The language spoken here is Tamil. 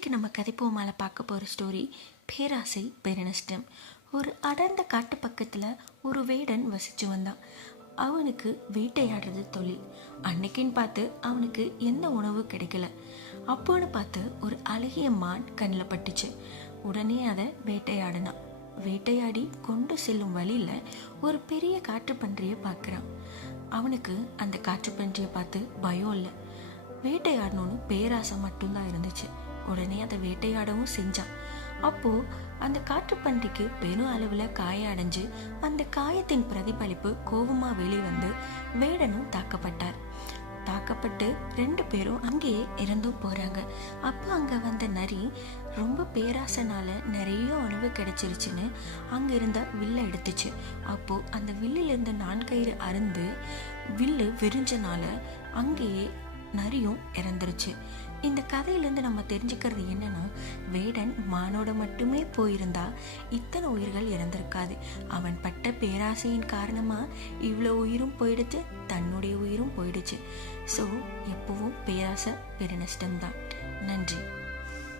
இன்னைக்கு நம்ம கதைப்போமால பார்க்க போகிற ஸ்டோரி பேராசை பெருநஷ்டம். ஒரு அடர்ந்த காட்டு பக்கத்தில் ஒரு வேடன் வசித்து வந்தான். அவனுக்கு வேட்டையாடுறது தொழில். அன்னைக்குன்னு பார்த்து அவனுக்கு எந்த உணவு கிடைக்கல. அப்போன்னு பார்த்து ஒரு அழகிய மான் கண்ணில் பட்டுச்சு. உடனே அதை வேட்டையாடினான். வேட்டையாடி கொண்டு செல்லும் வழியில் ஒரு பெரிய காட்டுப்பன்றியை பார்க்குறான். அவனுக்கு அந்த காட்டுப்பன்றியை பார்த்து பயம் இல்லை, வேட்டையாடணும்னு பேராசை மட்டும்தான் இருந்துச்சு. உடனே அதை வேட்டையாடவும் செஞ்சான். அப்போ அந்த காட்டுப்பன்றிக்கு பெரும் அளவுல காயம் அடைஞ்சு அந்த காயத்தின் பிரதிபலிப்பு கோபமா வெளிவந்து வேடனும் தாக்கப்பட்டார். தாக்கப்பட்டு 2 பேரும் அங்கேயே இறந்தும் போறாங்க. அப்போ அங்க வந்த நரி ரொம்ப பேராசனால நிறைய உணவு கிடைச்சிருச்சுன்னு அங்க இருந்த வில்லை எடுத்துச்சு. அப்போ அந்த வில்லில் இருந்த 4 கயிறு அருந்து வில்லு விரிஞ்சனால அங்கேயே நரியும் இறந்துருச்சு. இந்த கதையிலேருந்து நம்ம தெரிஞ்சுக்கிறது என்னன்னா, வேடன் மானோட மட்டுமே போயிருந்தா இத்தனை உயிர்கள் இறந்திருக்காது. அவன் பட்ட பேராசையின் காரணமா இவ்வளோ உயிரும் போயிடுச்சு, தன்னுடைய உயிரும் போயிடுச்சு. ஸோ எப்பவும் பேராசை பெருநஷ்டம்தான். நன்றி.